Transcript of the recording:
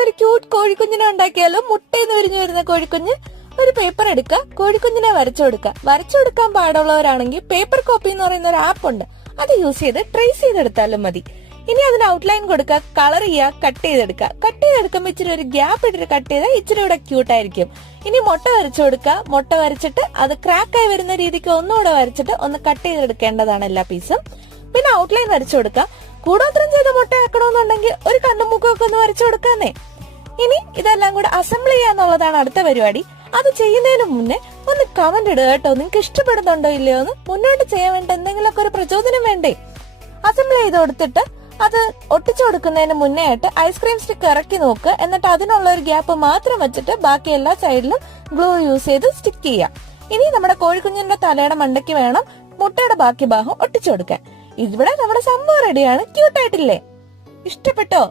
ഇന്നൊരു ക്യൂട്ട് കോഴിക്കുഞ്ഞിനെ ഉണ്ടാക്കിയാലോ? മുട്ടയെന്ന് വിരിഞ്ഞു വരുന്ന കോഴിക്കുഞ്ഞ്. ഒരു പേപ്പർ എടുക്കുക, കോഴിക്കുഞ്ഞിനെ വരച്ചു കൊടുക്കാൻ പാടുള്ളവരാണെങ്കിൽ പേപ്പർ കോപ്പി എന്ന് പറയുന്ന ഒരു ആപ്പ് ഉണ്ട്, അത് യൂസ് ചെയ്ത് ട്രേസ് ചെയ്തെടുത്താലും മതി. ഇനി അതിന് ഔട്ട്ലൈൻ കൊടുക്കുക, കളർ ചെയ്യുക, കട്ട് ചെയ്തെടുക്കുമ്പോൾ ഇച്ചിരി ഒരു ഗ്യാപ്പ് ഇട്ടിട്ട് കട്ട് ചെയ്താൽ ഇച്ചിരി കൂടെ ക്യൂട്ടായിരിക്കും. ഇനി മുട്ട വരച്ചു കൊടുക്കുക, മുട്ട വരച്ചിട്ട് അത് ക്രാക്കായി വരുന്ന രീതിക്ക് ഒന്നുകൂടെ വരച്ചിട്ട് ഒന്ന് കട്ട് ചെയ്തെടുക്കേണ്ടതാണ് എല്ലാ പീസും. പിന്നെ ഔട്ട്ലൈൻ വരച്ചു കൊടുക്കുക. കൂടോത്രം ചെയ്ത മുട്ട ആക്കണമെന്നുണ്ടെങ്കിൽ ഒരു കണ്ണും മുഖമൊക്കെ ഒന്ന് വരച്ചു കൊടുക്കാന്നേ. ഇനി ഇതെല്ലാം കൂടെ അസംബിൾ ചെയ്യാന്നുള്ളതാണ് അടുത്ത പരിപാടി. അത് ചെയ്യുന്നതിന് മുന്നേ ഒന്ന് കമന്റ് ഇടുക കേട്ടോ, നിങ്ങൾക്ക് ഇഷ്ടപ്പെടുന്നുണ്ടോ ഇല്ലയോ എന്ന്. മുന്നോട്ട് ചെയ്യാൻ വേണ്ട എന്തെങ്കിലുമൊക്കെ ഒരു പ്രചോദനം വേണ്ടേ? അസംബിൾ ചെയ്ത് കൊടുത്തിട്ട് അത് ഒട്ടിച്ചു കൊടുക്കുന്നതിന് മുന്നേ ആയിട്ട് ഐസ്ക്രീം സ്റ്റിക്ക് ഇറക്കി നോക്കുക. എന്നിട്ട് അതിനുള്ള ഒരു ഗ്യാപ്പ് മാത്രം വെച്ചിട്ട് ബാക്കി എല്ലാ സൈഡിലും ഗ്ലൂ യൂസ് ചെയ്ത് സ്റ്റിക്ക് ചെയ്യാം. ഇനി നമ്മുടെ കോഴിക്കുഞ്ഞിന്റെ തലയുടെ മണ്ടയ്ക്ക് വേണം മുട്ടയുടെ ബാക്കി ഭാഗം ഒട്ടിച്ചു കൊടുക്കാൻ. ഇവിടെ നമ്മുടെ സംഭവം റെഡിയാണ്. ക്യൂട്ടായിട്ടില്ലേ? ഇഷ്ടപ്പെട്ടോ?